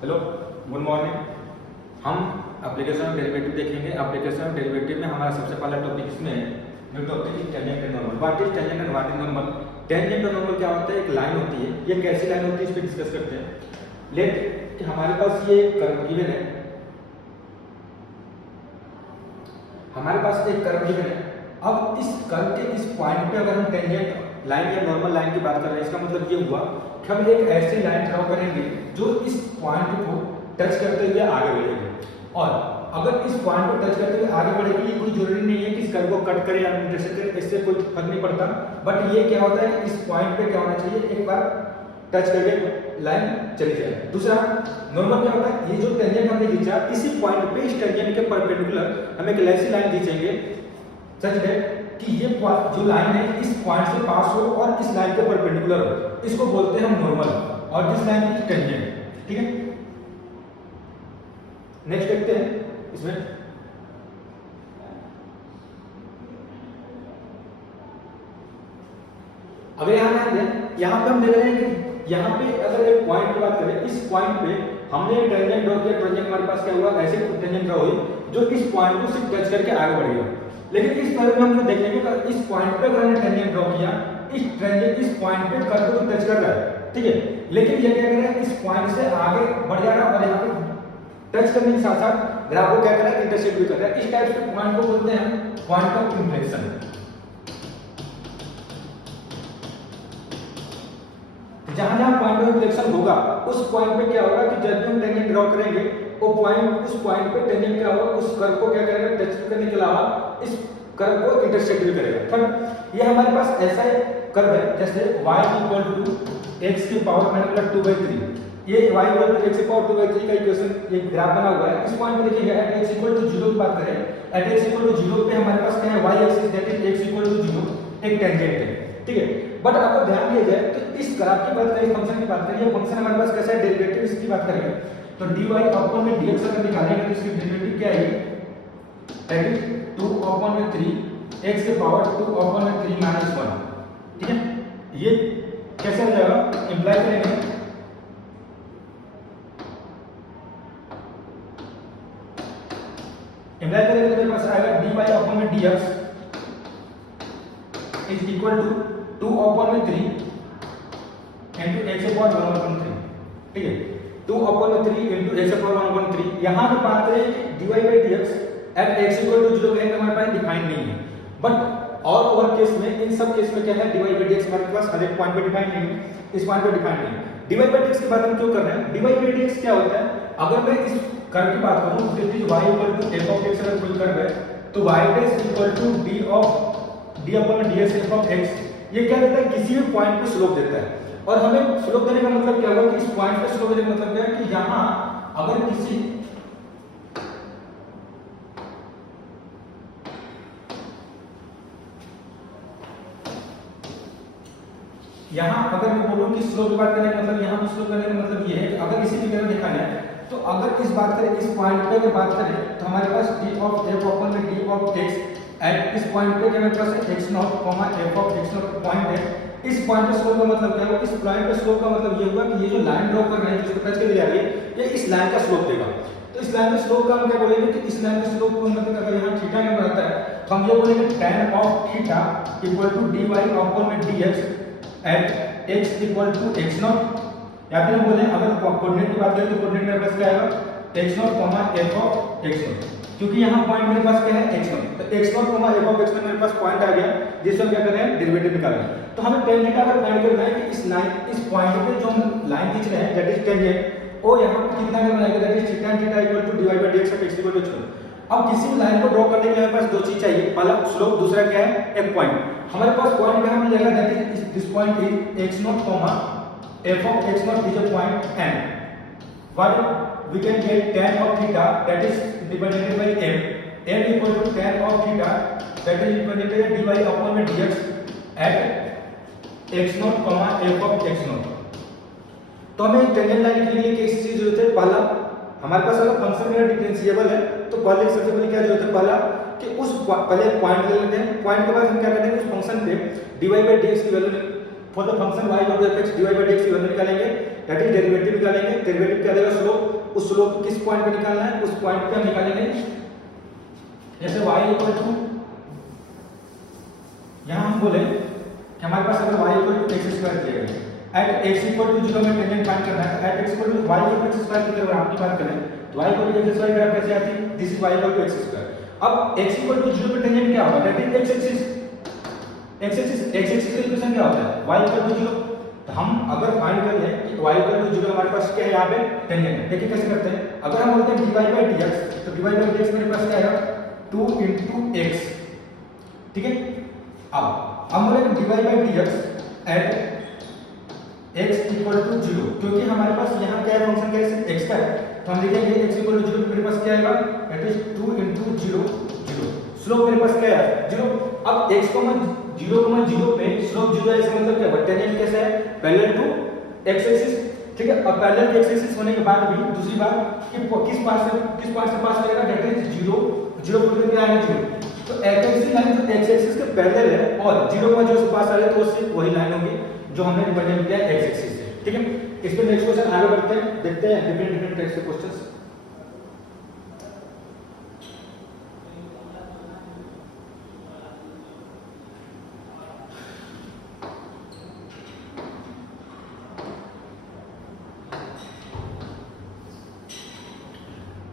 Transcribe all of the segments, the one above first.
Hello, good morning. हम application of derivative देखेंगे। Application of derivative में हमारा सबसे पहला टॉपिक इसमें है, जो टॉपिक है tangent and normal. What is tangent and what is normal? Tangent और नॉर्मल क्या होता है? एक लाइन होती है। ये कैसी लाइन होती है, इस पर डिस्कस करते हैं। लेट कि हमारे पास ये कर्व गिवन है, हमारे पास एक कर्व गिवन है। अब इस कर्व के इस पॉइंट पे अगर हम टेंजेंट लाइन या नॉर्मल लाइन की बात कर रहे हैं, इसका मतलब ये हुआ कि हम एक ऐसी लाइन ड्रॉ करेंगे जो इस पॉइंट को टच करते हुए आगे बढ़ेगी। और अगर इस पॉइंट को टच करते हुए आगे बढ़ेगी, ये कोई जरूरी नहीं है कि इस कर्व को कट करे या इंटरसेक्ट करे, इससे कोई फर्क नहीं पड़ता। बट ये क्या होता है कि इस पॉइंट पे क्या होना चाहिए, एक बार टच करके लाइन चली जाए। दूसरा नॉर्मल क्या होता है, ये जो टेंजेंट हमने खींचा, इसी पॉइंट पे इस टेंजेंट के परपेंडिकुलर हम एक ऐसी लाइन खींचेंगे सच दैट कि ये जो लाइन है इस पॉइंट से पास हो और इस लाइन के परपेंडिकुलर हो। इसको बोलते हैं हम नॉर्मल, और दिस लाइन इज टेंजेंट। ठीक है, नेक्स्ट देखते हैं इसमें। अगर यहाँ पे हम देख रहे हैं कि यहाँ पे अगर एक पॉइंट की बात करें, इस पॉइंट पे हमने एक टेंजेंट ड्रॉ किया। टेंजेंट हमारे पास क्या हुआ, ऐसे टेंजेंट ड्रॉ हुई जो इस पॉइंट को सिर्फ टच करके आगे बढ़ गया। लेकिन इस तरह में हम लोग देखेंगे कि इस पॉइंट पे अगर हमने टेंजेंट ड्रॉ किया, इस टेंजेंट इस पॉइंट पे कर्व को टच कर रहा है, ठीक है। लेकिन ये क्या कर रहा है, इस पॉइंट से आगे बढ़ जा रहा है और यहाँ पे टच करने के साथ साथ ग्राफ को क्या कर रहा है, इंटरसेक्ट भी कर रहा है। इस टाइप के पॉइंट को बोलते हैं पॉइंट ऑफ इंफ्लेक्शन। जहां जहां पॉइंट ऑफ इंफ्लेक्शन होगा, उस पॉइंट पे क्या होगा कि जब भी हम टेंजेंट ड्रॉ करेंगे, वो पॉइंट उस पॉइंट पे टेंजेंट क्या होगा, उस कर्व को क्या करेगा, टच करने के अलावा इस कर्व को इंटरसेक्ट भी करेगा। फिर ये हमारे पास ऐसा कर्व है, जैसे y = x की पावर माइनस 2/3। ये y = x की पावर 2/3 का इक्वेशन एक ग्राफ बना हुआ है। इस पॉइंट पे देखिए एट x = 0 की बात करें, एट x = 0 पे हमारे पास क्या है, y axis that is x = 0 एक टेंजेंट है। ठीक है, बट अगर ध्यान दिया जाए तो इस ग्राफ की बात करें, फंक्शन की बात करें, ये फंक्शन हमारे पास कैसा है, डेरिवेटिव इसकी बात करेंगे तो dy अपॉन में dx अगर निकालेंगे तो इसकी डेरिवेटिव क्या आएगी, दैट इज 2/3 x की पावर 2/3 - 1। ठीक है, ये कैसे हो जाएगा, इंप्लाई करेंगे तो मेरे पास आएगा dy अपॉन में dx is equal to 2/3 into x की पावर 1/3। ठीक है, 2/3 into x की पावर 1/3। यहाँ पे बात करें dy by dx at x = 0 कहेंगे, हमारे पास डिफाइन नहीं है। बट और केस में, इन सब केस में क्या है, dy by dx हमारे पास हर एक पॉइंट पे डिफाइन नहीं है, इस पॉइंट पे डिफाइन नहीं है। dy by dx की बात हम क्यों कर रहे हैं, dy by dx क्या होता है, अगर मैं इस कर्व की बात करूं, this is y = f of x अगर कोई कर्व है तो y = d/dx f of x। ये क्या देता है, किसी भी पॉइंट पे स्लोप देता है। और हमें स्लोप देने का मतलब क्या हुआ कि इस पॉइंट पे स्लोप देने का मतलब क्या है कि यहां अगर किसी यहां अगर मैं बोलूं कि स्लोप की बात करने का मतलब, यहां पे स्लोप करने का मतलब ये है कि अगर इसी की तरह दिखाना है तो अगर इस बात करें, इस पॉइंट पे अगर बात करें तो हमारे पास d of f upon में d of x एट इस पॉइंट पे क्या मेरे पास है x0, f of x0 point है। इस पॉइंट पे स्लोप का मतलब क्या हुआ, इस पॉइंट पे स्लोप का मतलब ये हुआ कि ये जो लाइन ड्रॉ कर रहे हैं, जिसको टच करके जा रही है, ये इस लाइन का स्लोप देगा। तो इस लाइन के स्लोप का हम क्या बोलेंगे कि इस लाइन के स्लोप को मतलब अगर यहां थीटा में रहता है तो हम ये बोलेंगे tan of theta = dy upon में dx एट x = x0। या फिर हम बोले अगर कोऑर्डिनेट की बात करें तो कोऑर्डिनेट मेरे पास क्या आएगा, x0, f of x0। क्योंकि यहाँ पॉइंट मेरे पास क्या है, x0, तो x0, f of x0 मेरे पास पॉइंट आ गया, जिससे हम क्या कर रहे हैं, डेरिवेटिव निकाल रहे हैं। तो हमें tan थीटा अगर फाइंड करना है कि इस लाइन, इस पॉइंट पे जो हम लाइन खींच रहे हैं दैट इज टेंजेंट, वो यहाँ पे कितना का बनाएगा, that is tan theta = dy by dx of x = 0। अब किसी भी लाइन को ड्रॉ करने के लिए हमारे पास दो चीज चाहिए, पहला स्लोप, दूसरा क्या है, एक पॉइंट। हमारे पास पॉइंट कहां मिल जाएगा, that is this point is x0, f of x0 is a point n। What we can get tan of theta that is divided by m equal to tan of theta that is divided by dy upon dx at x0, f of x0। तो हमें tangent line के लिए किस चीज जरूरत है, पहला हमारे पास अगर फंक्शन मेरा डिफरेंशिएबल है तो पहले सबसे पहले क्या जरूरत है, पहला कि उस पहले पॉइंट ले लेते हैं। पॉइंट के बाद हम क्या करेंगे, उस फंक्शन पे dy by dx की value for the function y of f(x) dy by dx की वैल्यू निकालेंगे। दैट इज डेरिवेटिव निकालेंगे, डेरिवेटिव क्या देगा स्लोप, उस स्लोप को किस पॉइंट पे निकालना है, उस पॉइंट पे हम निकालेंगे जैसे y इक्वल टू, यहां हम बोले कि हमारे पास अगर y equal to x square दिया गया एट x इक्वल टू 0 में टेंजेंट फाइंड करना है, at x equal to y equal to x square की अगर आपकी बात करें तो y equal to x square graph कैसे आती है, this is y equal to x square. अब x इक्वल टू 0 पे टेंजेंट क्या होगा, that is x axis, x axis का इक्वेशन क्या होता है y इक्वल टू 0। तो हम अगर फाइंड कर लें कि y इक्वल टू 0 हमारे पास क्या है यहाँ पे टेंजेंट है, देखिए कैसे करते हैं, अगर हम बोलते हैं dy/dx तो dy/dx मेरे पास क्या आएगा 2 × x, ठीक है। अब हम बोले dy/dx eight x equal to 0, क्योंकि हमारे पास यहाँ क्या है फंक्शन क्या है x का है, तो हम लिखेंगे x इक्वल टू 0 मेरे पास क्या आएगा, दैट इज 2 × 0 0, स्लोप मेरे पास क्या है 0। अब x 0,0 पे स्लोप 0 है, इसका मतलब क्या है, टेंजेंट कैसा है पैरेलल टू x एक्सिस, ठीक है। अब पैरेलल टू x एक्सिस होने के बाद भी दूसरी बात कि किस पार्ट से पास करेगा, दैट इज 0 बोल के आएगा 0, तो x लाइन जो x एक्सिस के पैरेलल है और 0,0 से पास आ रहा है तो उससे वही लाइन होगी जो हमने रिप्रेजेंट किया x एक्सिस से, ठीक है। इस पे नेक्स्ट क्वेश्चन आगे बढ़ते हैं, देखते हैं डिफरेंट टाइप्स के क्वेश्चंस।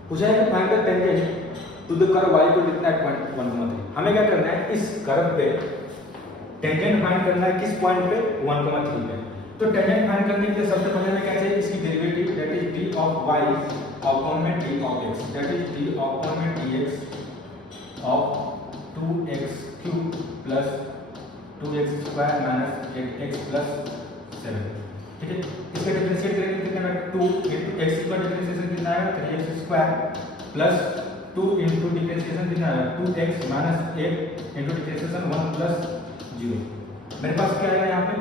पूछा है कि find the tangent to the curve y को कितना है 1,3। हमें क्या करना है, इस कर्व पे टेंजेंट फाइंड करना है किस पॉइंट पे 1,3 पे। तो टेंजेंट फाइंड करने के लिए सबसे पहले हमें क्या चाहिए, इसकी derivative that is d of y upon में d of x, that is d upon में dx of 2x³ plus 2x square minus 8x plus 7, ठीक है। इसका डिफरेंशिएट करेंगे कितना आएगा 2 × x का डिफरेंशिएशन कितना आएगा 3x स्क्वायर प्लस 2 × डिफरेंशिएशन कितना आएगा 2x माइनस 8 × डिफरेंशिएशन 1 प्लस 0। मेरे पास क्या आएगा यहाँ पे,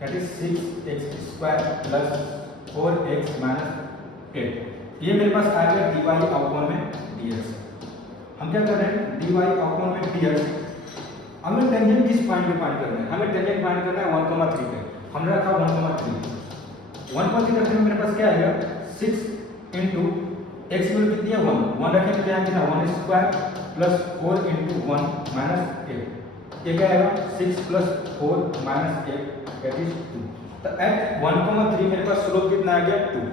that is 6x square plus 4x minus 8, ये मेरे पास आएगा dy अपॉन में dx। हम क्या कर रहे हैं dy अपॉन में dx, हमें टेंजेंट किस पॉइंट पे फाइंड करना है, हमें टेंजेंट फाइंड करना है 1,3 पे, हमने रखा 1,3 रखने में मेरे पास क्या आएगा 6 × x वैल्यू कितनी है 1 रखेंगे तो यहाँ कितना 1 स्क्वायर प्लस 4 × 1 माइनस 8, ये क्या आएगा 6 प्लस 4 माइनस 8 दैट इज 2। तो एट 1,3 मेरे पास स्लोप कितना आ गया 2।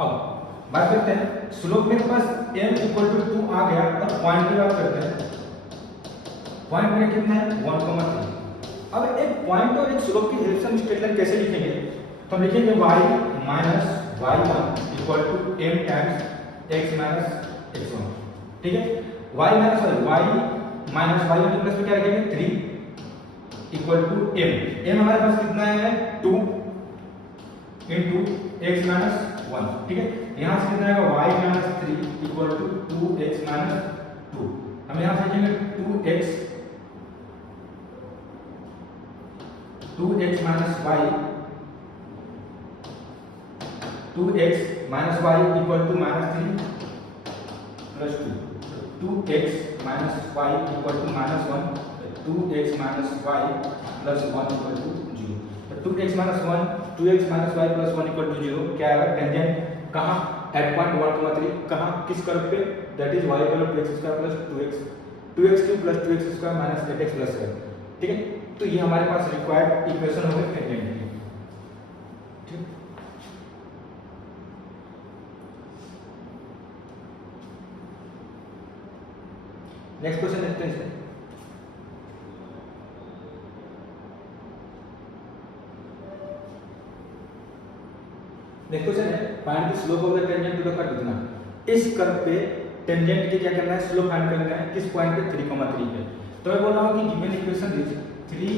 अब बात करते हैं स्लोप मेरे पास m इक्वल टू 2 आ गया, अब पॉइंट की बात करते हैं, पॉइंट में कितना है 1,3। अब एक पॉइंट और एक स्लोप की हेल्प से हम स्ट्रेट लाइन कैसे लिखेंगे, तो हम लिखेंगे y minus y1 equal to m times x minus x1, ठीक है। y माइनस y1 के प्लस में क्या लिखेंगे 3 इक्वल टू m हमारे पास कितना है 2 × x माइनस 1, ठीक है। यहाँ से कितना आएगा y minus 3 equal to 2x minus 2, हम यहाँ से लिखेंगे 2x minus y 2x minus y equal to -3 plus 2, 2x minus y equal to -1, 2x minus y plus 1 equal to 0। तो 2x minus 1 2x minus y plus 1 equal to 0 क्या आएगा, tangent कहाँ eight point 1,3 कहाँ किस curve पे, that is y equal to x square plus 2x³ plus 2x square minus 8x plus 7, ठीक है। तो ये हमारे पास रिक्वायर्ड इक्वेशन हो गई टेंजेंट की, ठीक। नेक्स्ट क्वेश्चन देखते हैं। नेक्स्ट क्वेश्चन है find the slope of the tangent to the curve कितना। इस कर्व पे टेंजेंट के क्या करना है स्लोप फाइंड करना है किस पॉइंट पे 3,3 पे। तो मैं बोल रहा हूं कि given equation is 3y²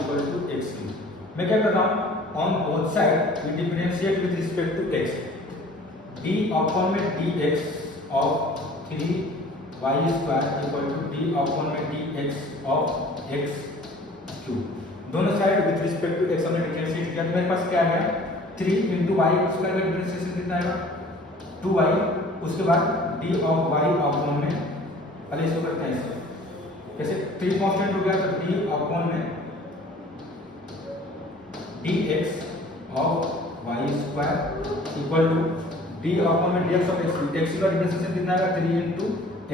equal to x³। मैं क्या कर रहा हूं on both side we differentiate with respect to x, d upon में dx of 3y² equal to d upon में dx ऑफ x³ दोनों side with respect to x हमने differentiate किया, तो मेरे पास क्या आएगा 3 × y स्क्वायर का डिफरेंशिएशन कितना आएगा 2y, उसके बाद d ऑफ y अपॉन में पहले इसको करते हैं इससे कैसे 3 कांस्टेंट हो गया तो d अपॉन में D X of Y square equal to D upon में D X of X, X का डिफरेंशिएशन कितना आएगा 3 इंटू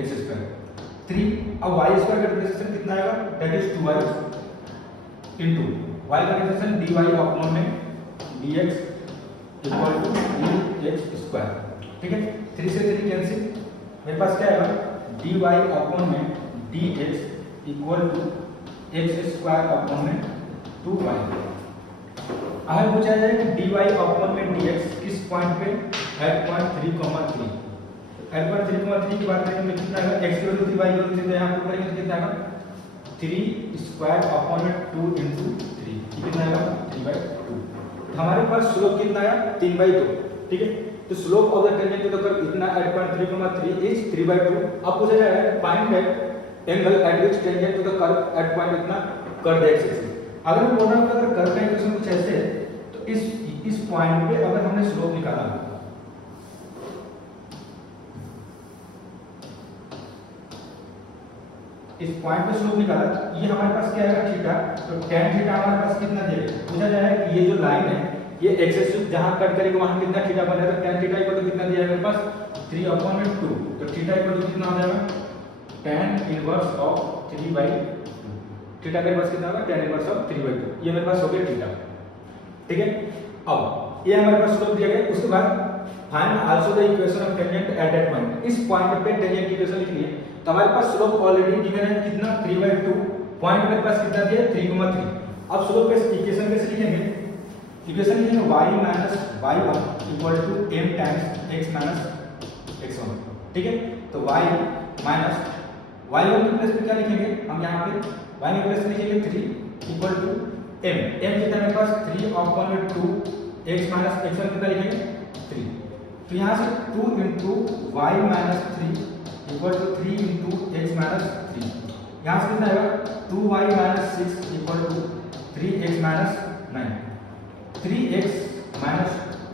एक्स स्क्वायर 3। अब वाई स्क्वायर का डिफरेंशिएशन कितना आएगा that is 2y into y का डिफरेंशिएशन dy अपॉन में dx equal to dx square. ठीक है, 3 से 3 कैंसिल, मेरे पास क्या आएगा dy अपॉन में dx equal to x square upon में 2y। हमें पूछा जाए कि dy अपॉन में dx किस पॉइंट पे एट पॉइंट 3,3। एट पॉइंट 3,3 की बात करें तो कितना आएगा x की वैल्यू 3 y की वैल्यू 3 तो यहाँ पर करेंगे तो कितना आएगा 3 स्क्वायर अपॉन में 2 इंटू 3 कितना आएगा 3/2। हमारे पास स्लोप कितना आया 3/2। ठीक है, तो slope of the tangent to the curve इतना एट पॉइंट 3,3 इज 3/2। अब पूछा जाएगा find the angle at which tangent to the curve at point इतना कर दे एक्स एक्सिस। अगर मैं बोल रहा हूं अगर कर्व का इक्वेशन कुछ ऐसे है तो इस पॉइंट पे अगर हमने स्लोप निकाला इस पॉइंट पे स्लोप निकाला, ये हमारे पास क्या आएगा थीटा, तो tan थीटा हमारे पास कितना देगा पूछा जाएगा कि ये जो लाइन है ये एक्स एक्सिस जहां कट करेगी वहां कितना थीटा बनेगा, तो tan थीटा इक्वल टू कितना दिया है मेरे पास 3/2। तो थीटा इक्वल टू कितना हो जाएगा tan इनवर्स ऑफ 3/2। थीटा मेरे पास कितना होगा tan इनवर्स ऑफ 3/2, ये मेरे पास हो गया थीटा। ठीक है, अब ये हमारे पास स्लोप दिया गया, उसके बाद find also the equation of tangent at that point. इस पॉइंट पे टेंजेंट की इक्वेशन लिखनी है, तो हमारे पास स्लोप ऑलरेडी गिवन है कितना 3/2, पॉइंट मेरे पास कितना दिया है 3,3। अब स्लोप के इक्वेशन कैसे लिखेंगे, इक्वेशन लिखेंगे y minus y1 equal to m times x minus x1। ठीक है, तो y माइनस y1 के प्लेस पे क्या लिखेंगे हम यहाँ पे y के प्लेस पे लिखेंगे 3 इक्वल टू m, m कितना मेरे पास 3 अपॉन में 2 x माइनस x1 कितना लिखेंगे 3। तो यहाँ से 2 into y minus 3 equal to 3 into x minus 3, यहाँ से कितना आएगा 2y minus 6 equal to 3x minus 9। 3x minus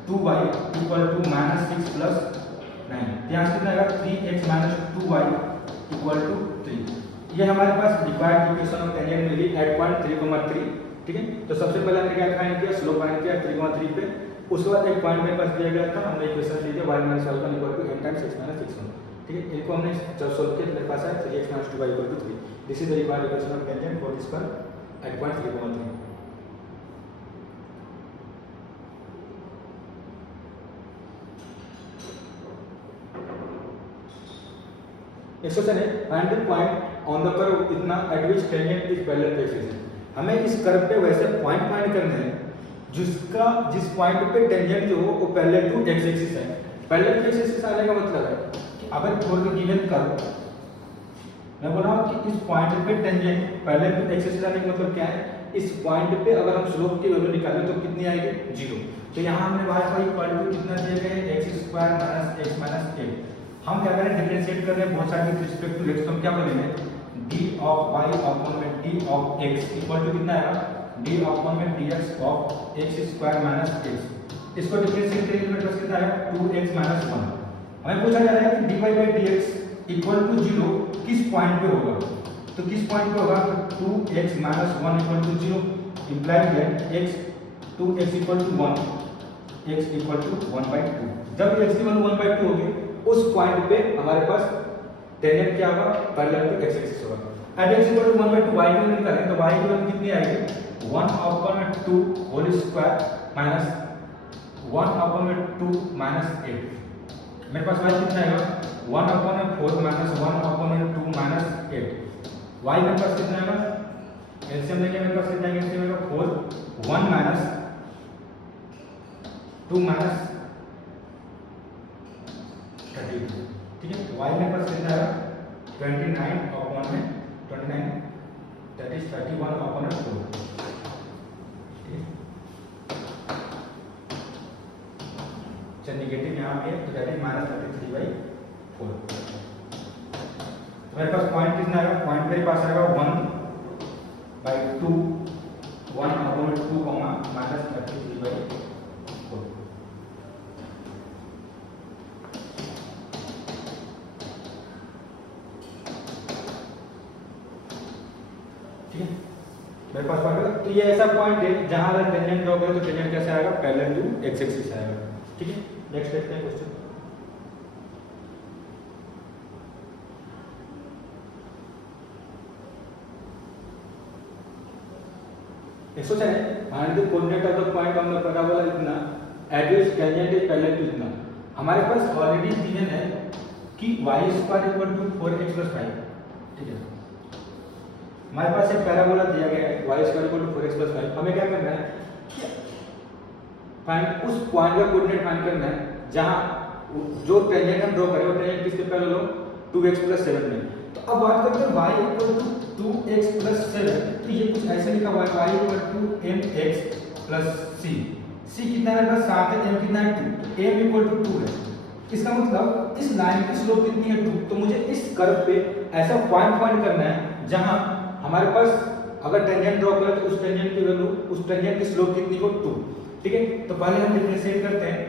2y equal to minus 6 plus 9, यहाँ से कितना आएगा 3x minus 2y equal to 3। ये हमारे पास रिक्वायर्ड इक्वेशन ऑफ टेंजेंट मिली एट पॉइंट 3,3। ठीक है, तो सबसे पहले हमने क्या फाइंड किया स्लोप फाइंड किया 3,3 पे, उसके बाद एक पॉइंट मेरे पास दिया गया था, हमने इक्वेशन ली थी y minus y1 equal to m times x minus x1। ठीक है, इनको हमने जब सॉल्व किया मेरे पास है 3x minus 2y equal to 3। This is the required equation of tangent for this curve at point 3,3। Question है find the point on the curve इतना at which tangent is parallel to axis. हमें इस curve पे वैसे point find करने हैं जिस point पे टेंजेंट जो हो वो पैरेलल टू एक्स एक्सिस है। पैरेलल टू एक्स एक्सिस आने का मतलब है कि अगर फॉर द गिवन कर्व मैं बोल रहा हूं कि इस पॉइंट पे tangent parallel to x axis आने का मतलब क्या है, इस पॉइंट पे अगर हम स्लोप की वैल्यू निकालें तो कितनी आएगी 0। तो यहां हमने y इक्वल टू कितना दिया गया है x square minus x minus 8। हम क्या करें डिफरेंशिएट कर रहे हैं बहुत सारे विद रिस्पेक्ट टू x, तो हम क्या करेंगे d ऑफ y अपॉन में d of x equal to कितना आएगा d अपॉन में dx of x square minus x। इसको डिफरेंशिएट करेंगे तो मेरे पास कितना आएगा 2x माइनस 1। हमें पूछा जा रहा है कि dy by dx equal to 0 किस पॉइंट पे होगा, तो किस पॉइंट पे होगा तो 2x minus 1 equal to 0 implied that x 2x equal to 1 x equal to 1/2। जब x की वैल्यू 1/2 होगी उस पॉइंट पे हमारे पास टेंजेंट क्या होगा पैरेलल टू x एक्सिस होगा। At x equal to 1/2 y की वैल्यू निकालें तो y की वैल्यू कितनी आएगी 1 अपॉन में 2 होल स्क्वायर माइनस 1 अपॉन में 2 माइनस 8। मेरे पास y कितना आएगा 1 अपॉन में 4 माइनस 1 अपॉन में 2 माइनस 8। y मेरे पास कितना आएगा एलसीएम लेंगे मेरे पास कितना आएगा एलसीएम आएगा 4 1 माइनस 2 माइनस 32। ठीक है, y मेरे पास कितना आएगा 29 अपॉन में 29 दैट इज 31 अपॉन में 4। ठीक है, चल नेगेटिव यहाँ पे तो दैट इज माइनस 33/4। मेरे पास पॉइंट कितना आएगा, पॉइंट मेरे पास आएगा 1/2 1 अपॉन में 2 माइनस 33/4। मेरे पास पॉइंट होगा। तो ये ऐसा पॉइंट है जहां अगर टेंजेंट ड्रॉ करें तो टेंजेंट कैसे आएगा, पैरेलल टू एक्स एक्सिस आएगा। ठीक है, नेक्स्ट देखते हैं question. Find the coordinate of the point on the parabola इतना at which tangent is parallel to इतना। हमारे पास ऑलरेडी गिवन है कि y² = 4x + 5। ठीक है, हमारे पास एक पैराबोला दिया गया है y² = 4x + 5। हमें क्या करना है, फाइंड उस पॉइंट का कोऑर्डिनेट फाइंड करना है जहां जो टेंजेंट हम ड्रॉ करें वो टेंजेंट किसके पैरेलल हो, 2x + 7 में। तो अब बात करते हैं y = 2x + 7। तो ये कुछ ऐसे लिखा हुआ है y = mx + c। c कितना है, बस 7 है, m कितना है 2, m = 2 है। इसका मतलब इस लाइन की स्लोप कितनी है 2। तो मुझे इस कर्व पे ऐसा पॉइंट फाइंड करना है जहां हमारे पास अगर टेंजेंट ड्रॉ करें तो उस टेंजेंट की वैल्यू, उस टेंजेंट की स्लोप कितनी हो, 2। ठीक है, तो पहले हम डिफरेंशिएट करते हैं।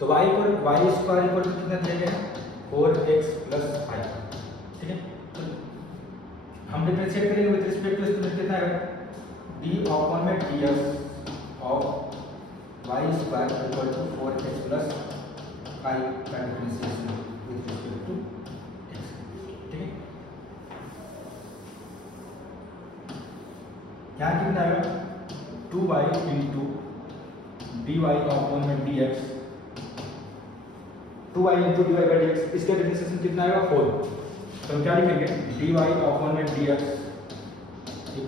तो y² कितना दिया गया है, 4x + 5। ठीक है, तो हम डिफरेंशिएट करेंगे विद रिस्पेक्ट टू इसमें कितना आएगा, d/dx ऑफ y² = 4x + 5 का differentiation with respect to x। ठीक है, यहाँ कितना आएगा, 2y * dy/dx, 2y * dy/dx, इसका डिफरेंशिएशन कितना आएगा, 4। तो हम क्या लिखेंगे, dy/dx =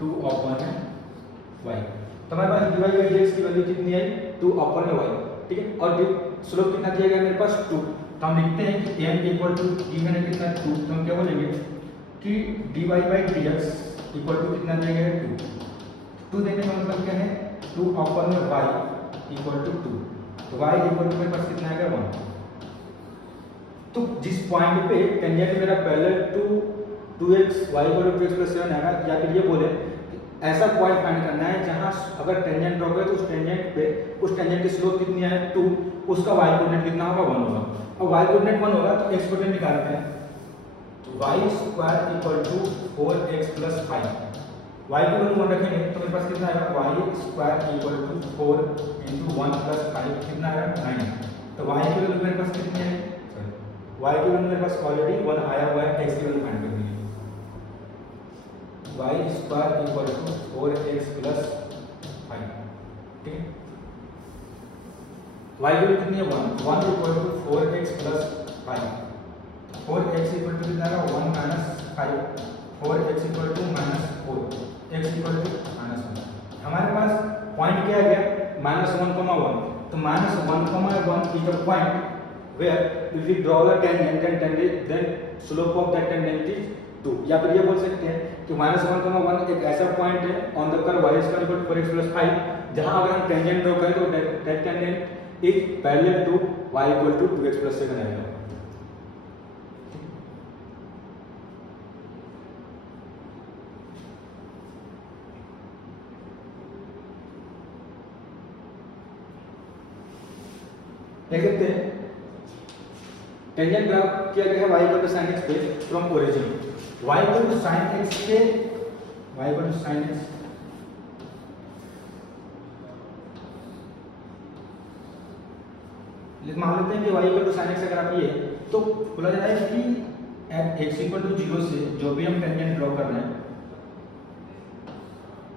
2/y। तो हमारे पास dy/dx की वैल्यू कितनी है, 2/y। ठीक है, और स्लोप कितना दिया गया मेरे पास, 2। तो हम लिखते हैं कि m = गिवन है कितना, 2। तो हम क्या बोलेंगे कि dy/dx = कितना दिया गया है, 2 देने का मतलब क्या है, 2/y = 2। तो y = मेरे पास कितना आएगा, 1। तो जिस पॉइंट पे टेंजेंट मेरा parallel to 2x y = 2x + 7 आएगा, या फिर ये बोले ऐसा पॉइंट फाइंड करना है जहां अगर टेंजेंट ड्रॉ करें तो उस टेंजेंट पे, उस टेंजेंट की स्लोप कितनी है, 2, उसका y कोऑर्डिनेट कितना होगा, 1 होगा। और y कोऑर्डिनेट 1 होगा तो x कोऑर्डिनेट निकालते हैं। तो y² = 4x + 5, y की वैल्यू 1 रखेंगे तो मेरे पास कितना आएगा, y² = 4 × 1 + 5 कितना आएगा, 9। तो y की वैल्यू मेरे पास कितनी है, y की वैल्यू मेरे पास ऑलरेडी 1 आया हुआ है, x की वैल्यू फाइंड करनी है। y² = 4x + 5। ठीक है, y की वैल्यू कितनी है, 1 = 4x + 5। 4x = कितना आएगा, 1 - 5, 4x = -4, x = -1। हमारे पास पॉइंट क्या आ गया, -1, तो -1, is the point where if we draw the tangent then slope of that tangent is 2। या फिर ये बोल सकते हैं कि -1, एक ऐसा पॉइंट है on the curve y² = 4x + 5 जहां अगर हम टेंजेंट ड्रॉ करें तो that tangent is parallel to y = 2x + 7 आएगा। देख सकते हैं टेंजेंट ग्राफ किया गया है y = sin x पे from origin, y = sin x के, y = sin x मान लेते हैं कि y = sin x अगर आप ये, तो बोला जाता है कि एट x = 0 से जो भी हम टेंजेंट ड्रॉ कर रहे हैं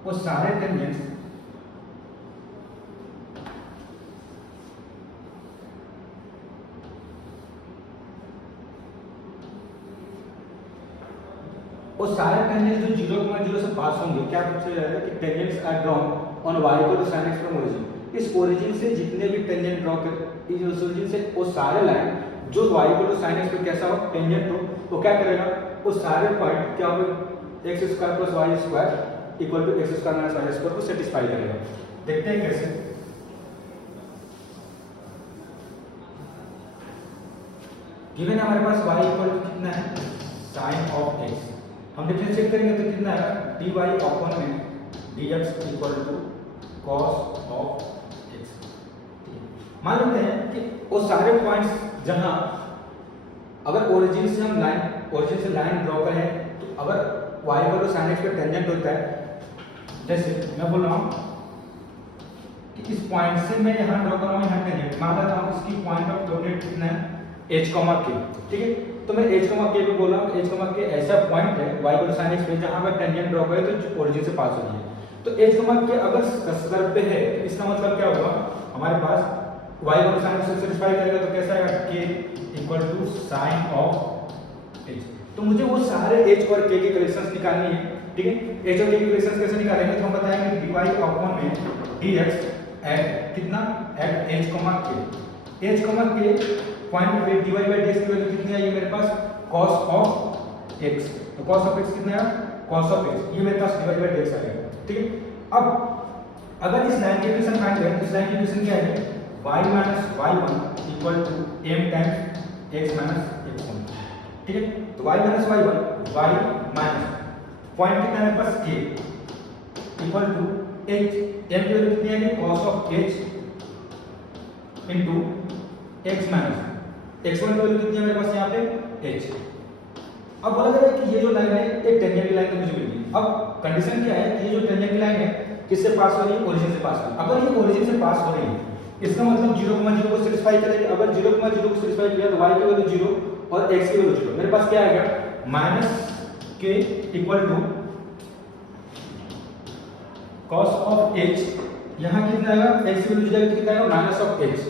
वो सारे टेंजेंट्स जो 0,0 से पास होंगे, क्या पूछा जाएगा कि tangents are drawn on y = sin x from origin. इस ओरिजिन से जितने भी टेंजेंट ड्रॉ कर, इस ओरिजिन से वो सारे लाइन जो y = sin x पे कैसा हो, टेंजेंट हो, वो क्या करेगा, वो सारे पॉइंट क्या हो, x² + y² = x² - y² को सेटिस्फाई करेगा। देखते हैं कैसे। गिवन हमारे पास y = कितना है, sin of x। हम डिफरेंशिएट करेंगे तो कितना है, dy/dx = cos of x। मान लेते हैं कि वो सारे पॉइंट्स जहां अगर ओरिजिन से हम लाइन ड्रॉ करें तो अगर y equal to sin x पे टेंजेंट होता है, जैसे मैं बोल रहा हूँ कि इस पॉइंट से मैं यहाँ ड्रॉ कर रहा हूँ, यहाँ टेंजेंट मान लेता हूँ इसकी पॉइंट ऑफ कोऑर्डिनेट कितना है h, k, ठीक है। तो मैं h, k पे बोल रहा हूँ h, k ऐसा पॉइंट है y equal to sin x पे जहाँ पर टेंजेंट ड्रॉ करे तो ओरिजिन से पास हो रही है। तो h, k अगर कर्व पे है तो इसका मतलब क्या होगा, हमारे पास y equal to sin x से सैटिस्फाई करेगा तो कैसा आएगा k equal to sin of h। तो मुझे वो सारे h और k की कलेक्शंस निकालनी है, ठीक है। h और k की कलेक्शंस कैसे निकालेंगे, तो हम बताएंगे dy अपॉन में dx एट कितना एट h, k पॉइंट पे dy बाय dx की वैल्यू कितनी आई है मेरे पास cos ऑफ x। तो cos ऑफ x कितना है cos ऑफ x, ये मेरे पास dy बाय dx आ गया, ठीक है। अब अगर इस लाइन की इक्वेशन फाइंड करें तो इस लाइन की इक्वेशन क्या है y minus y1 equal to m times x minus x1, ठीक है। तो y minus y1 y minus point कितना है मेरे पास k equal to h, m की वैल्यू कितनी है cos of h into x minus x1 की वैल्यू कितनी है मेरे पास यहाँ पे h। अब बोला जा रहा है कि ये जो लाइन है एक टेंजेंट की लाइन तो मुझे मिल गई। अब कंडीशन क्या है कि ये जो टेंजेंट की लाइन है किससे पास हो रही है, ओरिजिन से पास हो रही है। अगर ये ओरिजिन से पास हो रही है इसका मतलब 0,0 को सैटिस्फाई करेगी। अगर 0,0 को सैटिस्फाई किया तो y की वैल्यू 0 और x की वैल्यू 0, मेरे पास क्या आएगा minus k equal to cos of h, यहाँ कितना आएगा x की वैल्यू जाएगी कितना आएगा minus of h,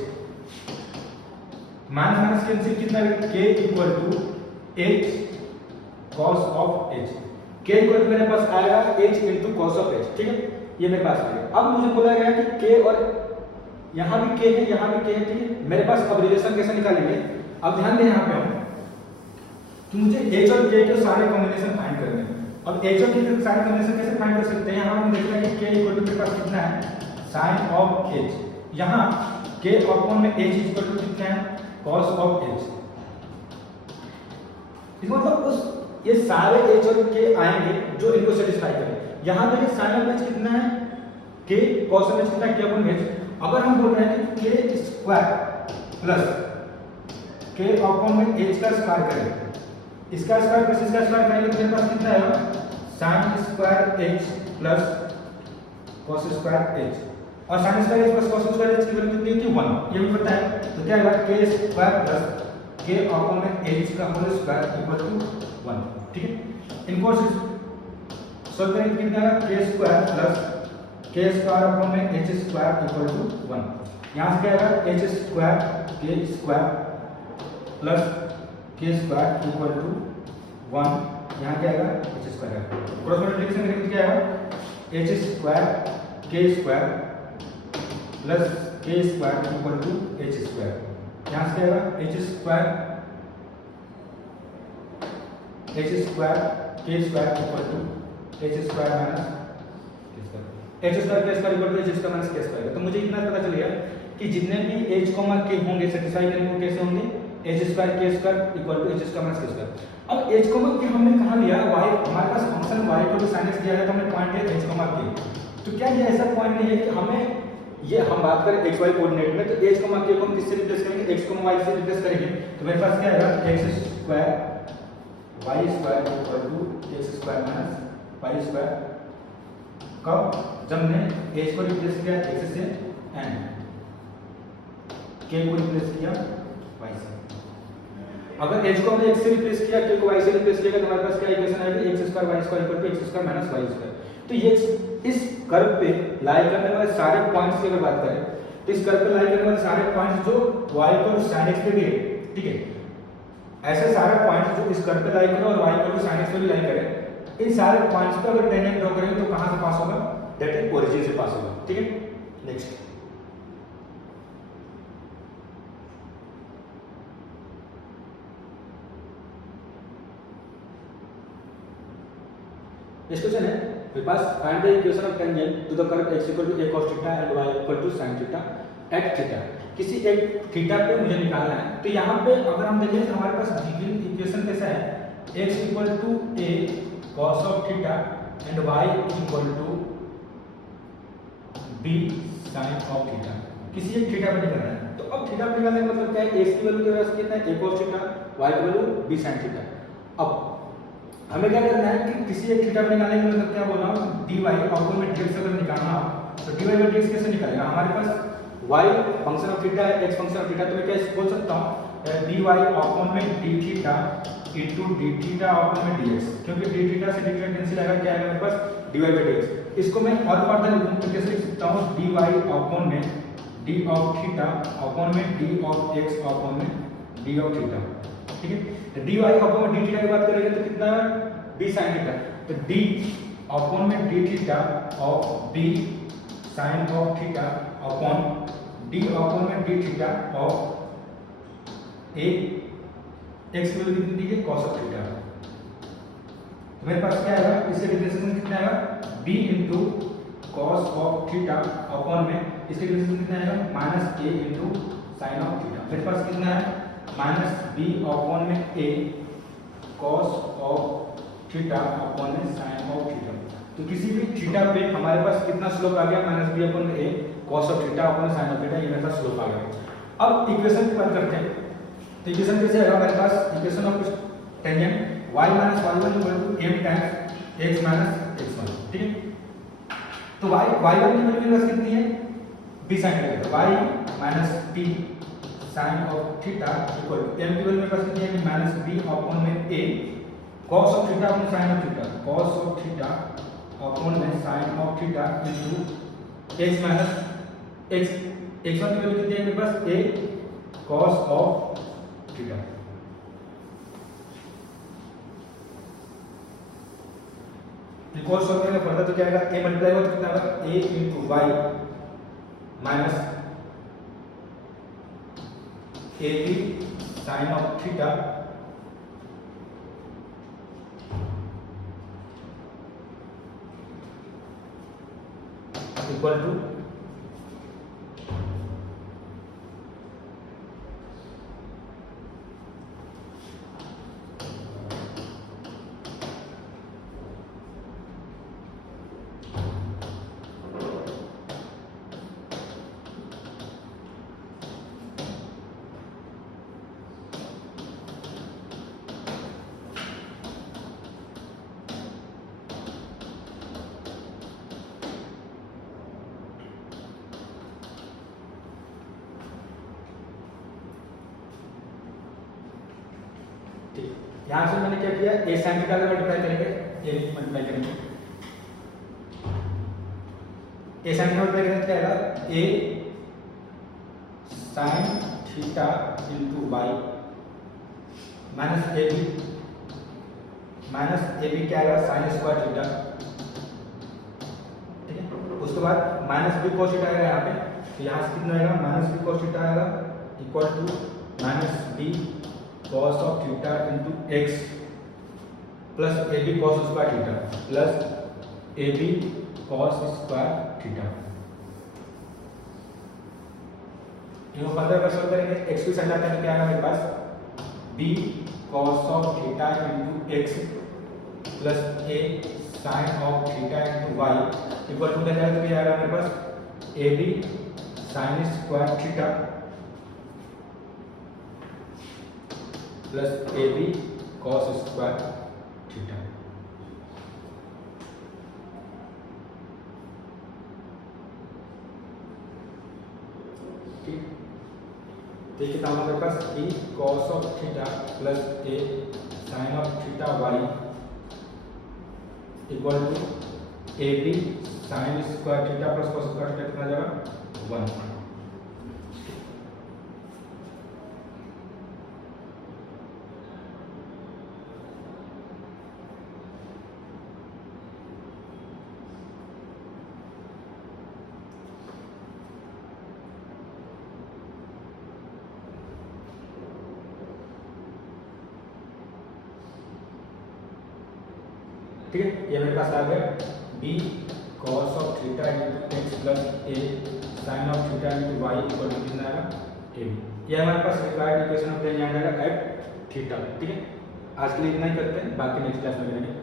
minus minus cancel कितना आएगा k equal to h cos of h, k equal to मेरे पास आएगा h into cos of h, ठीक है। ये मेरे पास है। अब मुझे बोला गया है कि k और यहाँ भी k है यहाँ भी k है, ठीक है। मेरे पास अब रिलेशन कैसे निकालेंगे, अब ध्यान दें यहाँ पे हम कि मुझे h और k के सारे कॉम्बिनेशन फाइंड करने हैं। अब h और k के सारे कॉम्बिनेशन कैसे फाइंड कर सकते हैं, यहाँ हम देख रहे हैं कि k इक्वल टू मेरे पास कितना है sin ऑफ h, यहाँ k अपॉन में h इक्वल टू कितना है cos ऑफ h। इसका मतलब उस ये सारे h और k आएंगे जो इनको सेटिस्फाई करें। यहाँ पे sin ऑफ h कितना है k, cos ऑफ h कितना है k अपॉन h। अगर हम बोल रहे हैं कि k square plus k upon में h का स्क्वायर करें, इसका स्क्वायर प्लस इसका स्क्वायर करेंगे तो मेरे पास कितना आएगा sin square h plus cos square h, और sin square h plus cos square h की वैल्यू कितनी थी 1, ये भी पता है। तो क्या आएगा k square plus k upon में h का होल स्क्वायर इक्वल टू 1, ठीक है। इनको सॉल्व करेंगे कितना आएगा k square plus k square upon में h स्क्वायर इक्वल टू 1। यहाँ से क्या आएगा h square k square plus k square equal to 1, यहाँ क्या आएगा h स्क्वायर आएगा। क्रॉस मल्टीप्लिकेशन करेंगे क्या आएगा h square k square plus k square equal to h square, यहाँ से क्या आएगा h square k square equal to h square minus h square k square equal to h square minus k square. तो मुझे इतना पता चल गया कि जितने भी h k होंगे सेटिस्फाई करेंगे कैसे होंगे h square k square equal to h square minus k square. अब h k हमने कहाँ लिया y, हमारे पास function y equal to sin x दिया है तो हमने पॉइंट लिया h k। तो क्या ये ऐसा पॉइंट नहीं है कि हमें ये हम बात करें x y कोऑर्डिनेट में तो h k को हम किससे रिप्लेस करेंगे x y से रिप्लेस करेंगे। तो मेरे पास क्या आएगा x square y square equal to x square minus y square. कब, जब हमने h को रिप्लेस किया x से n, k को रिप्लेस किया y से। अगर h को हमने x से रिप्लेस किया k को y से रिप्लेस किया तो हमारे पास क्या इक्वेशन आएगी x square y square equal to x square minus y square. तो ये इस कर्व पे लाई करने वाले सारे पॉइंट्स की अगर बात करें तो इस कर्व पे लाई करने वाले सारे पॉइंट्स जो y को sin x पे भी है, ठीक है, ऐसे सारे पॉइंट्स जो इस कर्व पे लाई करें और y को sin x पे भी लाई करें, इन सारे पॉइंट्स पे अगर टेंजेंट ड्रॉ करेंगे तो कहां से पास होगा, दैट इज ओरिजिन से पास होगा, ठीक है। नेक्स्ट क्वेश्चन है मेरे पास find the equation of tangent to the curve x equal to a cos theta and y equal to sin theta at theta. किसी एक थीटा पे मुझे निकालना है। तो यहाँ पे अगर हम देखें तो हमारे पास गिवन इक्वेशन कैसा है x equal to a cos of theta and y equal to b sin of theta. किसी एक थीटा पे निकालना है। तो अब थीटा निकालने का मतलब क्या है, एक्स की वैल्यू के पास कितना है, a cos थीटा, y की वैल्यू b sin थीटा। अब हमें क्या करना है कि किसी एक थीटा निकालने का मतलब क्या बोल रहा हूँ, dy अपॉन में dx अगर निकालना हो तो dy बाई dx कैसे निकालेगा, हमारे पास y फंक्शन ऑफ थीटा है, x फंक्शन ऑफ थीटा, तो मैं क्या बोल सकता हूँ dy अपॉन में d theta into d theta upon में dx, क्योंकि d थीटा से d थीटा कैंसिल आएगा, क्या आएगा मेरे पास dy बाई dx। इसको मैं और फर्दर लिखूं तो कैसे लिख सकता हूँ, dy अपॉन में d ऑफ थीटा अपॉन में d ऑफ x अपॉन में d ऑफ थीटा, ठीक है। तो dy अपॉन में d थीटा की बात करेंगे तो कितना है b sin थीटा, तो d अपॉन में d theta of b sin of theta upon d upon में d theta of a x की वैल्यू कितनी दी है cos ऑफ थीटा। तो मेरे पास क्या आएगा, इससे डिफरेंशिएशन कितना आएगा b into cos of theta upon में इसके डिफरेंशिएशन कितना आएगा minus a into sin of theta. मेरे पास कितना है माइनस b अपॉन में a cos of theta upon में sin ऑफ थीटा। तो किसी भी थीटा पे हमारे पास कितना स्लोप आ गया, माइनस b अपॉन में a cos of theta upon में sin ऑफ थीटा, ये मेरे पास स्लोप आ गया। अब इक्वेशन की बात करते हैं, तो इक्वेशन कैसे आएगा, हमारे पास equation of tangent y minus y1 equal to m times x minus x1, ठीक है। तो y1 की वैल्यू मेरे पास कितनी है b sin थीटा, तो y minus b sin of theta equal to m की वैल्यू मेरे पास कितनी है माइनस b अपॉन में a cos of theta upon sin of theta, cos of theta upon में sin of theta into x minus x, x1 की value कितनी है मेरे पास a cos of theta. Equals हो गया फर्दर तो क्या आएगा a मल्टीप्लाई होगा तो कितना आएगा a into y minus a b sin of theta equal to यहाँ से मैंने क्या किया a sin थीटा का मल्टीप्लाई करेंगे, a मल्टीप्लाई करेंगे a sin थीटा मल्टीप्लाई करेंगे क्या आएगा a sin theta into y minus a b क्या आएगा sin स्क्वायर थीटा, ठीक है। उसके बाद माइनस b cos थीटा आएगा यहाँ पे, तो यहाँ से कितना आएगा माइनस b cos थीटा आएगा equal to minus b cos of theta into x plus ab cos square theta plus ab cos square theta. इनको फर्दर कर सॉल्व करेंगे, x की साइड आता है क्या आएगा मेरे पास b cos of theta into x plus a sin of theta into y equal to क्या आएगा मेरे पास ab sin square theta plus ab cos square theta. ठीक, तो कितना हमारे पास b cos of theta plus a sin of theta y equal to ab sin square theta plus cos square theta कितना जाएगा 1। ठीक है, ये मेरे पास आ गया b cos of theta into x plus a sin of theta into y equal to कितना आएगा ab। ये हमारे पास रिक्वायर्ड इक्वेशन ऑफ टेंजेंट आएगा एट थीटा। ठीक है, आज के लिए इतना ही करते हैं, बाकी नेक्स्ट क्लास में करेंगे।